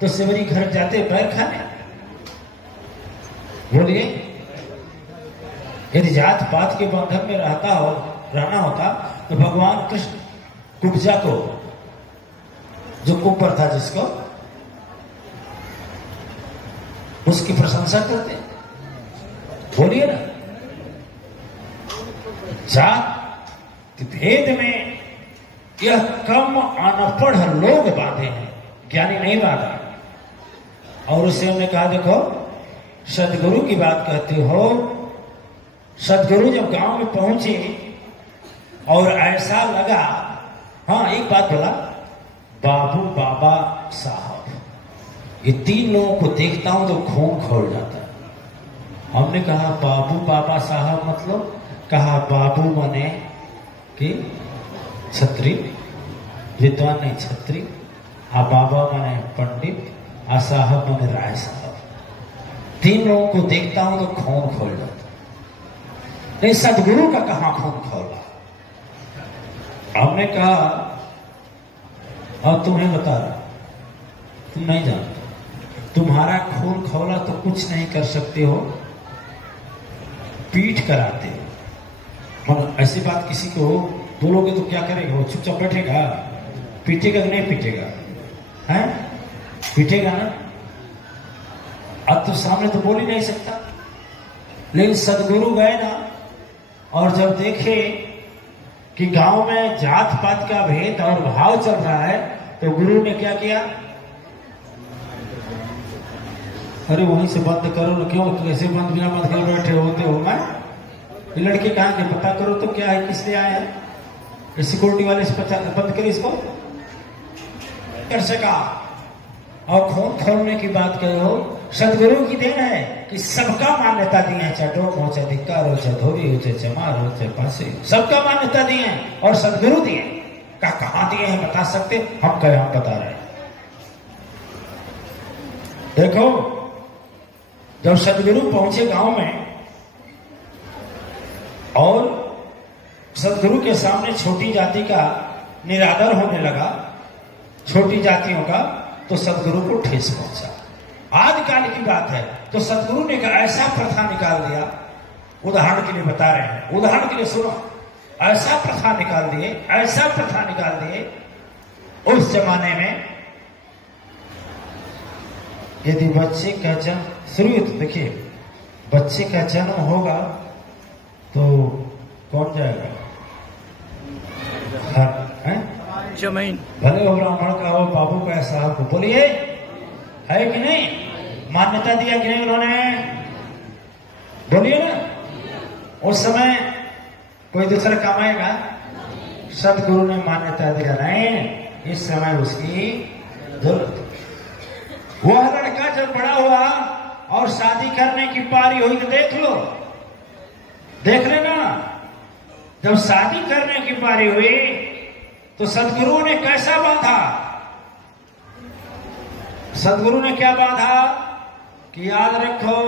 तो सेवरी घर जाते पैर खाने? बोलिए, यदि जात पात के बंधन में रहना होता तो भगवान कृष्ण कुब्जा को, जो कुब्बर था जिसको, उसकी प्रशंसा करते? बोलिए ना। जात भेद में यह कम अनपढ़ लोग बांधे हैं, ज्ञानी नहीं बांधा। और उससे हमने कहा देखो सदगुरु की बात कहते हो, सदगुरु जब गांव में पहुंचे और ऐसा लगा, हाँ एक बात बोला, बाबू बाबा साहब, ये तीन लोगों को देखता हूं तो खून खौल जाता है। हमने कहा बाबू बाबा साहब मतलब? कहा बाबू माने कि छत्री, विद्वान नहीं छत्री, आ बाबा माने पंडित, आ साहब माने राय साहब। तीन लोगों को देखता हूं तो खून खोल जाता। नहीं, सदगुरु का कहां खून खोला? हमने कहा अब तुम्हें बता रहा, तुम नहीं जानते, तुम्हारा खून खौला तो कुछ नहीं कर सकते हो, पीठ कराते हो। मतलब ऐसी बात किसी को बोलोगे तो क्या करेगा? वो चुपचाप बैठेगा? पीटेगा कि नहीं पीटेगा? हैं? पीटेगा ना। अब तो सामने तो बोल ही नहीं सकता। लेकिन सदगुरु गए ना, और जब देखे कि गांव में जात पात का भेद और भाव चल रहा है, तो गुरु ने क्या किया? अरे वहीं से बंद करो ना। क्यों कैसे बंद बिना बंद कर बैठे होते हो? मैं लड़के कहाँ के पता करो तो क्या है, किस लिए आए हैं? सिक्योरिटी वाले से पता बंद करे इसको कर सका। और खून खोलने की बात करो, सदगुरु की देन है कि सबका मान्यता दी है, चाहे डोक हो, चाहे धिक्कार हो, चाहे धोबी हो, चाहे चमार हो, चाहे फांसी हो, सबका मान्यता दी है। और सदगुरु दिए का कहां दिए हैं बता सकते? हम कहे, हम बता रहे हैं। देखो जब सदगुरु पहुंचे गांव में और सदगुरु के सामने छोटी जाति का निरादर होने लगा, छोटी जातियों का, तो सदगुरु को ठेस पहुंचा। आदिकाल की बात है। तो सदगुरु ने का ऐसा प्रथा निकाल दिया, उदाहरण के लिए बता रहे हैं, उदाहरण के लिए सुनो, ऐसा प्रथा निकाल दिए, ऐसा प्रथा निकाल दिए उस जमाने में, यदि बच्चे का जन्म शुरू, देखिए बच्चे का जन्म होगा तो कौन जाएगा? जमीन, भले हो ब्राह्मण का हो, बाबू का, साहब को। बोलिए, है कि नहीं? मान्यता दिया कि नहीं उन्होंने? बोलिए ना। उस समय कोई दूसरा कमाएगा? सदगुरु ने मान्यता दिया नहीं, इस समय उसकी जरूरत। वह लड़का जब बड़ा हुआ और शादी करने की पारी हुई तो देख लो, देख लेना, जब शादी करने की पारी हुई तो सदगुरु ने कैसा बांधा? सदगुरु ने क्या बांधा कि याद रखो,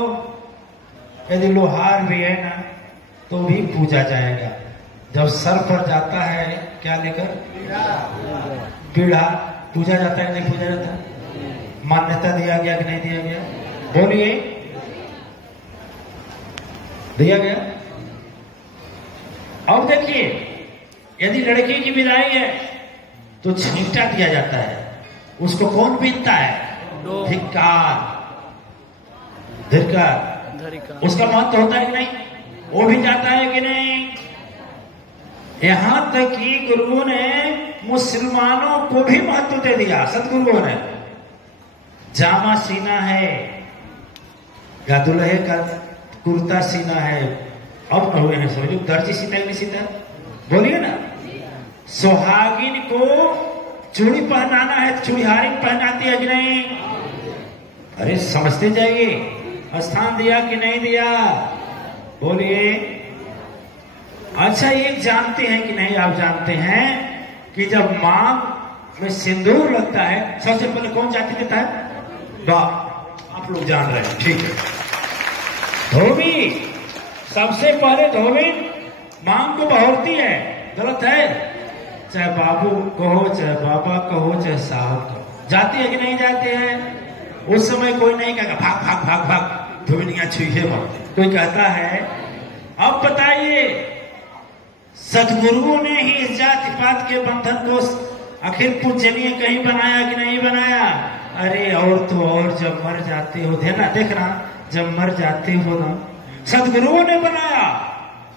यदि लोहार भी है ना तो भी पूजा जाएगा। जब सर पर जाता है क्या लेकर? पीढ़ा। पूजा जाता है नहीं पूजा जाता? मान्यता दिया गया कि नहीं दिया गया? बोलिए, दिया गया। अब देखिए, यदि लड़की की विदाई है तो छींटा दिया जाता है। उसको कौन पीटता है? धिक्कार, धिक्कार। उसका महत्व होता है कि नहीं? वो भी जाता है कि नहीं? यहां तक कि गुरुओं ने मुसलमानों को भी महत्व दे दिया। सदगुरुओं ने जामा सीना है या दुल्हे का कुर्ता सीना है, अब हुए हैं समझो, दर्जी सीता है नहीं सीता? बोलिए ना। सुहागिन को चूड़ी पहनाना है, चूड़ीहारी पहनाती है कि नहीं? अरे समझते जाइए, स्थान दिया कि नहीं दिया? बोलिए। अच्छा, ये जानते हैं कि नहीं? आप जानते हैं कि जब मांग में सिंदूर लगता है, सबसे पहले कौन जाति देता है? आप लोग जान रहे हैं, ठीक है। धोबी, सबसे पहले धोबी मांग को बहोरती है। गलत है? चाहे बाबू कहो, चाहे बाबा कहो, चाहे साहब कहो, जाती है कि नहीं जाती है? उस समय कोई नहीं कहेगा भाग भाग भाग भाग धुनिया छुए मत, कोई कहता है। अब बताइए, सदगुरुओं ने ही इस जाति पात के बंधन को आखिर पूजनीय कहीं बनाया कि नहीं बनाया? अरे और तो और जब मर जाते हो, देखना जब मर जाते हो ना, सदगुरुओं ने बनाया।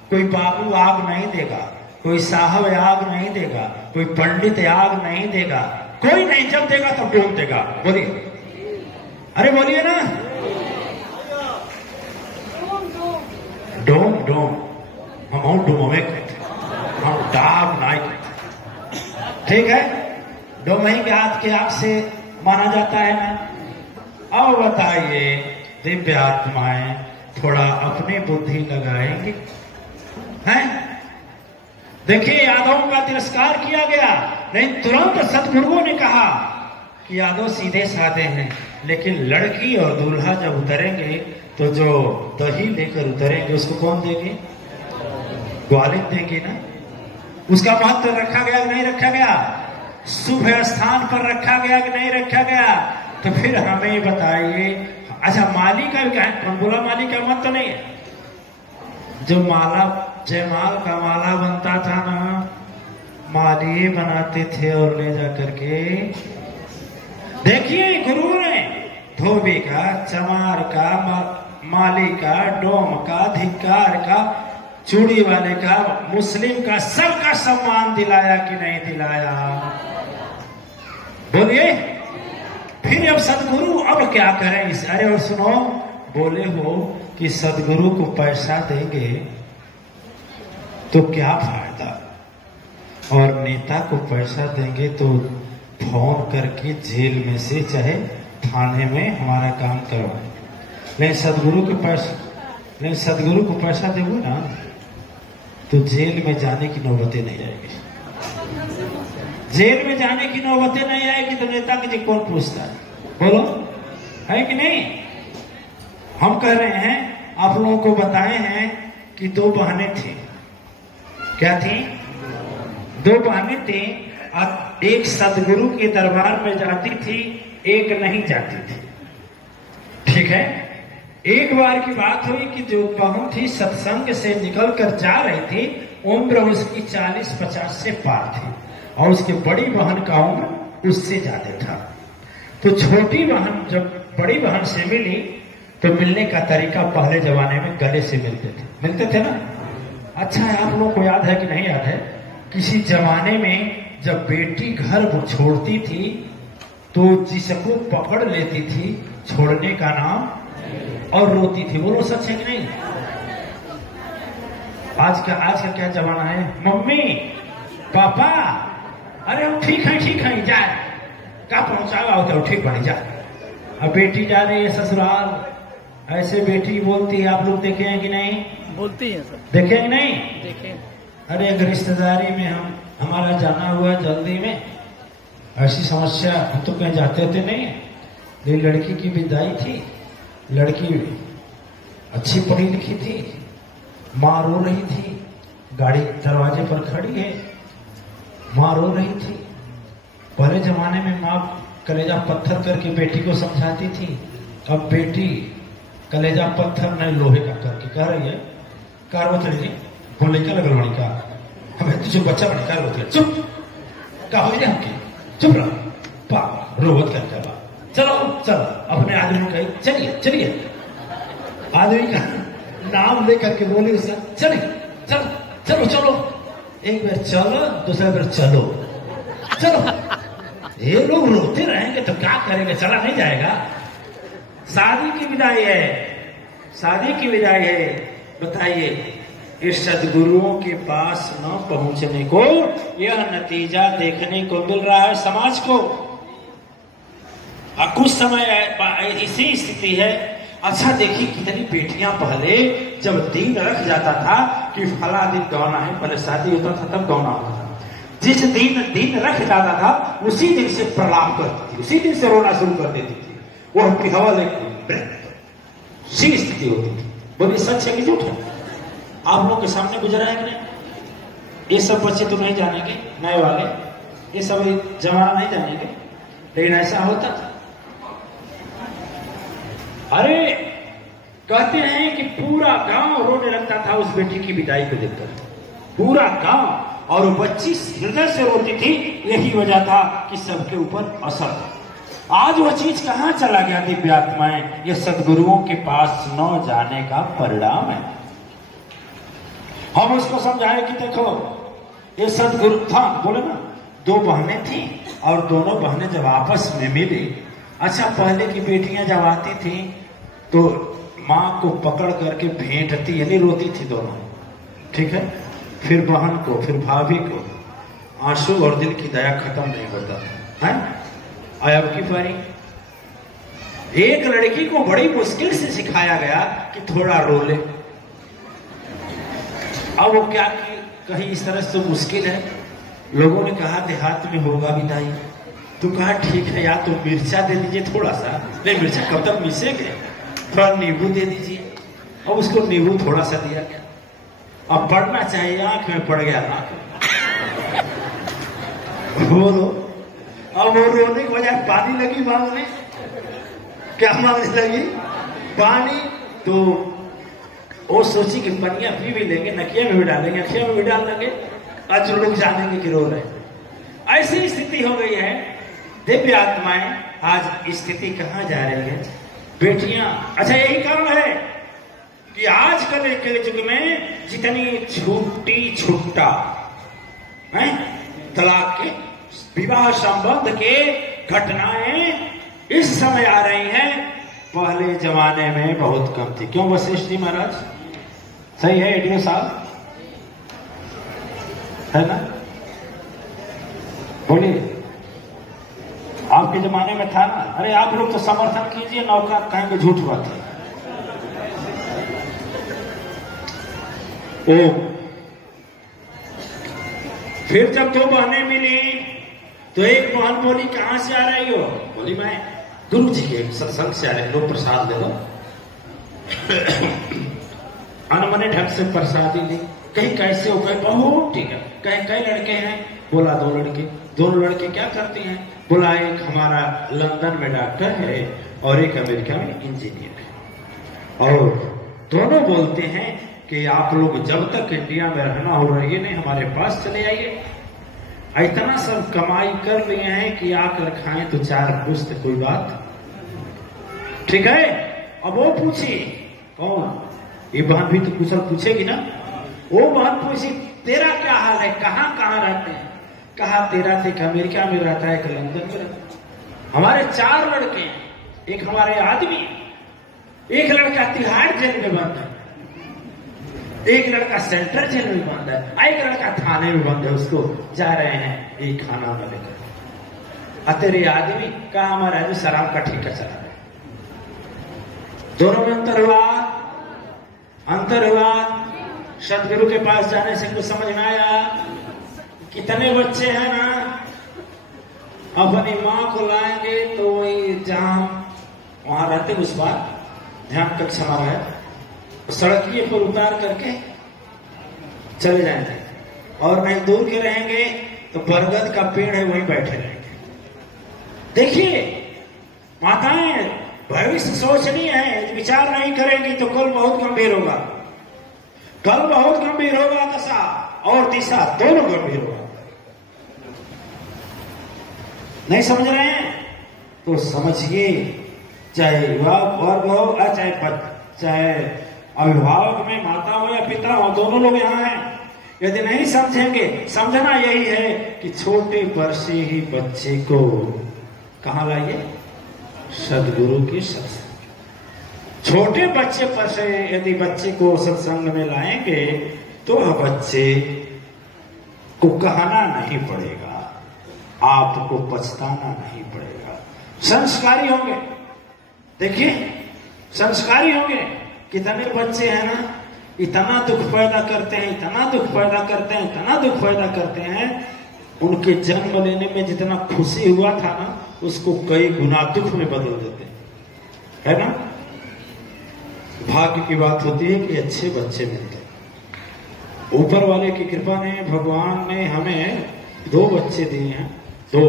कोई बाबू आग नहीं देगा, कोई साहब आग नहीं देगा, कोई पंडित आग नहीं देगा, कोई नहीं। जब देगा तब डोम देगा। बोलिए, अरे बोलिए ना, डोम डोम हम डोम हम डाब नाइक, ठीक है, डोम ही के हाथ के आग से माना जाता है ना। अब बताइए, दिव्य आत्माएं थोड़ा अपनी बुद्धि लगाएंगे हैं? देखिए, यादवों का तिरस्कार किया गया, नहीं तुरंत सदगुरुओं ने कहा कि यादव सीधे साधे हैं, लेकिन लड़की और दूल्हा जब उतरेंगे तो जो दही लेकर उतरेंगे उसको कौन देंगे? ग्वालिन देंगे ना। उसका महत्व रखा गया कि नहीं रखा गया? शुभ स्थान पर रखा गया कि नहीं रखा गया? तो फिर हमें बताइए। अच्छा, माली का भी क्या है? कौन बोला माली का मत तो नहीं है? जो माला, जयमाल का माला बनता था ना, माली बनाते थे और ले जा करके। देखिए, गुरु ने धोबी का, चमार का, माली का, डोम का, धिक्कार का, चूड़ी वाले का, मुस्लिम का, सबका सम्मान दिलाया कि नहीं दिलाया? बोलिए। फिर अब सदगुरु अब क्या करें इस? अरे और सुनो, बोले हो कि सदगुरु को पैसा देंगे तो क्या फायदा, और नेता को पैसा देंगे तो फोन करके जेल में से चाहे थाने में हमारा काम करवाए। लेकिन सदगुरु को पैसा देंगे ना तो जेल में जाने की नौबतें नहीं आएगी। जेल में जाने की नौबतें नहीं आएगी तो नेता की कौन पूछता है? बोलो, है कि नहीं? हम कह रहे हैं, आप लोगों को बताए हैं कि दो बहनें थी। क्या थी? दो बहनें थी। एक सदगुरु के दरबार में जाती थी, एक नहीं जाती थी, ठीक है। एक बार की बात हुई कि जो बहन थी सत्संग से निकलकर जा रही थी, उम्र उसकी 40-50 से पार थी, और उसकी बड़ी बहन का उम्र उससे ज्यादा था। तो छोटी बहन जब बड़ी बहन से मिली तो मिलने का तरीका पहले जमाने में गले से मिलते थे ना। अच्छा है, आप लोगों को याद है कि नहीं याद है? किसी जमाने में जब बेटी घर छोड़ती थी तो जिसको पकड़ लेती थी, छोड़ने का नाम, और रोती थी। बोलो, सच है कि नहीं? आज का क्या जमाना है? मम्मी, पापा, अरे हम ठीक है, जा क्या पहुंचावा होता है, ठीक बनी जा। अब बेटी जा रही है ससुराल, ऐसे बेटी बोलती है। आप लोग देखे हैं कि नहीं? बोलती है सर। देखे कि नहीं? देखे। अरे एक रिश्तेदारी में हमारा जाना हुआ जल्दी में, ऐसी समस्या, हम तो कहीं जाते थे नहीं, ये लड़की की विदाई थी। लड़की अच्छी पढ़ी लिखी थी, माँ रो रही थी, गाड़ी दरवाजे पर खड़ी है, माँ रो रही थी। पहले जमाने में माँ कलेजा पत्थर करके बेटी को समझाती थी, अब बेटी कलेजा पत्थर नहीं लोहे का करके कह रही है, कार उतर जी बोले क्या लगल बड़ी का, हमें तुझे बच्चा बड़ी कार उतर, चुप का हो रही हमकी, चुप रहो, पा रोवत करके बा, चलो अपने आदमी को कही चलिए, आदमी का नाम लेकर के बोले उससे, चलो, एक बार चलो, दूसरा बार चलो, ये लोग रोते रहेंगे तो क्या करेंगे, चला नहीं जाएगा। शादी की विदाई है, बताइए, इस सदगुरुओं के पास न पहुंचने को यह नतीजा देखने को मिल रहा है समाज को। कुछ समय इसी स्थिति है। अच्छा देखिए, कितनी बेटियां पहले जब दिन रख जाता था कि फला दिन गौना है, पहले शादी होता था तब गौना होता था, जिस दिन रख जाता था उसी दिन से प्रलाप करती थी, उसी दिन से रोना शुरू कर देती थी, वह पिहवा लेकर सी स्थिति होती थी। बोलिए, सच है कि झूठ है? आप लोग के सामने गुजरा है कि नहीं? ये सब बच्चे तो नहीं जानेंगे, नए वाले, ये सब जमाना नहीं जानेंगे, लेकिन ऐसा होता था। कहते हैं कि पूरा गांव रोने लगता था उस बेटी की विदाई को देखकर, पूरा गांव। और वो बच्ची हृदय से रोती थी, यही वजह था कि सबके ऊपर असर था। आज वो चीज कहां चला गया दिव्यात्माएं? ये सदगुरुओं के पास न जाने का परिणाम है। हम उसको समझाए कि देखो ये सदगुरु था, बोले ना, दो बहनें थी और दोनों बहनें जब आपस में मिली, अच्छा पहले की बेटियां जब आती थी तो माँ को पकड़ करके भेंटती, यानी रोती थी दोनों, ठीक है, फिर बहन को, फिर भाभी को, आंसू और दिल की दया खत्म नहीं होता है। अब की पारी एक लड़की को बड़ी मुश्किल से सिखाया गया कि थोड़ा रो ले। अब वो क्या कहीं इस तरह से मुश्किल है। लोगों ने कहा देहात में होगा विदाई, तो कहा ठीक है, या तो मिर्चा दे दीजिए थोड़ा सा, नहीं मिर्चा कब तक मिसेंगे, थोड़ा नींबू दे दीजिए। अब उसको नींबू थोड़ा सा दिया गया, अब पढ़ना चाहिए, आंख में पड़ गया आंख। बोलो, अब वो रोने की बजाय पानी लगी मांगने। क्या मांगने लगी? पानी। तो वो सोची कि पनिया भी लेंगे, नकिया में भी डालेंगे, अखिया में भी डाल देंगे, आज लोग जानेंगे कि रो रहे। ऐसी स्थिति हो गई है। दिव्य आत्माएं आज स्थिति कहां जा रही है? बेटियां, अच्छा यही कारण है कि आजकल के युग में जितनी छूटी छुट्टा है, तलाक के, विवाह संबंध के घटनाएं इस समय आ रही हैं, पहले जमाने में बहुत कम थी। क्यों वशिष्ठ जी महाराज? सही है एडीओ साहब, है ना? बोलिए, आपके जमाने में था ना? अरे आप लोग तो समर्थन कीजिए, नौका कहेंगे झूठ बात है। फिर जब दो बहनें मिली तो एक बहन बोली कहां से आ रही हो? बोली मैं गुरु जी के सत्संग से आ रहे, लो प्रसाद ले लो। अनमने ढंग से प्रसादी ली। कहीं कैसे हो गए? बहुत ठीक है। कहीं कई लड़के हैं? बोला दो लड़के। दोनों लड़के क्या करते हैं? बोला एक हमारा लंदन में डॉक्टर है और एक अमेरिका में इंजीनियर है, और दोनों बोलते हैं कि आप लोग जब तक इंडिया में रहना हो रही है, नहीं हमारे पास चले आइए। इतना सब कमाई कर लिए हैं कि आकर खाएं तो चार पुस्त, कोई बात ठीक है। अब वो पूछी, कौन? ये बहन भी तो कुशल पूछेगी ना। वो बहन पूछी तेरा क्या हाल है, कहां कहां रहते हैं? कहा तेरा तो एक अमेरिका में रहता है, एक लंदन में रहता है। हमारे चार लड़के, एक हमारे आदमी, एक लड़का तिहाड़ जेल में बंद है, एक लड़का सेंट्रल जेल में बंद है, एक लड़का थाने में बंद है, उसको जा रहे हैं एक खाना में लेकर। तेरे आदमी? कहा हमारा आदमी शराब का ठेका चला रहे। दोनों में अंतर हुआ, अंतर हुआ। सदगुरु के पास जाने से कुछ समझ में आया। कितने बच्चे हैं ना, अपनी माँ को लाएंगे तो वही जहां वहां रहते, उस बार ध्यान कक्षा हमारा है, सड़किए पर उतार करके चले जाएंगे, और नहीं दूर के रहेंगे तो बरगद का पेड़ है वहीं बैठे रहेंगे। देखिए माताएं भविष्य सोचनी है, विचार नहीं करेंगी तो कल बहुत गंभीर होगा, कल बहुत गंभीर होगा। दशा और दिशा दोनों गंभीर होगा। नहीं समझ रहे हैं तो समझिए, चाहे वर्ग हो चाहे अभिभावक में माता हो या पिता हो, दोनों लोग यहाँ हैं। यदि नहीं समझेंगे, समझना यही है कि छोटे पर से ही बच्चे को कहाँ लाइए? सदगुरु के सत्संग। छोटे बच्चे पर से यदि बच्चे को सत्संग में लाएंगे तो बच्चे को कहना नहीं पड़ेगा, आपको पछताना नहीं पड़ेगा। संस्कारी होंगे। देखिए संस्कारी होंगे। कितने बच्चे हैं ना, इतना दुख पैदा करते हैं, इतना दुख पैदा करते हैं, इतना दुख पैदा करते हैं, उनके जन्म लेने में जितना खुशी हुआ था ना, उसको कई गुना दुख में बदल देते हैं, है ना। भाग्य की बात होती है कि अच्छे बच्चे मिलते हैं। ऊपर वाले की कृपा ने, भगवान ने हमें 2 बच्चे दिए हैं, 2,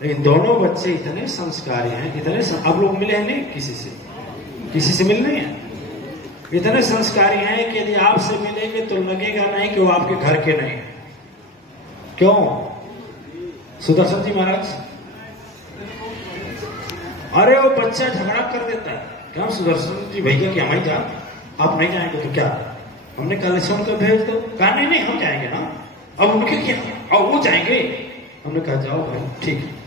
लेकिन दोनों बच्चे इतने संस्कारी हैं, इतने अब लोग मिले हैं नहीं किसी से, किसी से मिलने हैं। इतने संस्कारी हैं कि यदि आपसे मिलेंगे तो लगेगा नहीं कि वो आपके घर के नहीं। क्यों? सुदर्शन जी महाराज, अरे वो बच्चा झगड़ा कर देता है, क्या सुदर्शन जी भैया क्या हमारी जान, आप नहीं जाएंगे तो क्या? हमने कहा से उनको भेज दो। कहा नहीं नहीं हम जाएंगे ना। अब उनके क्या, और वो जाएंगे। हमने कहा जाओ भाई ठीक है।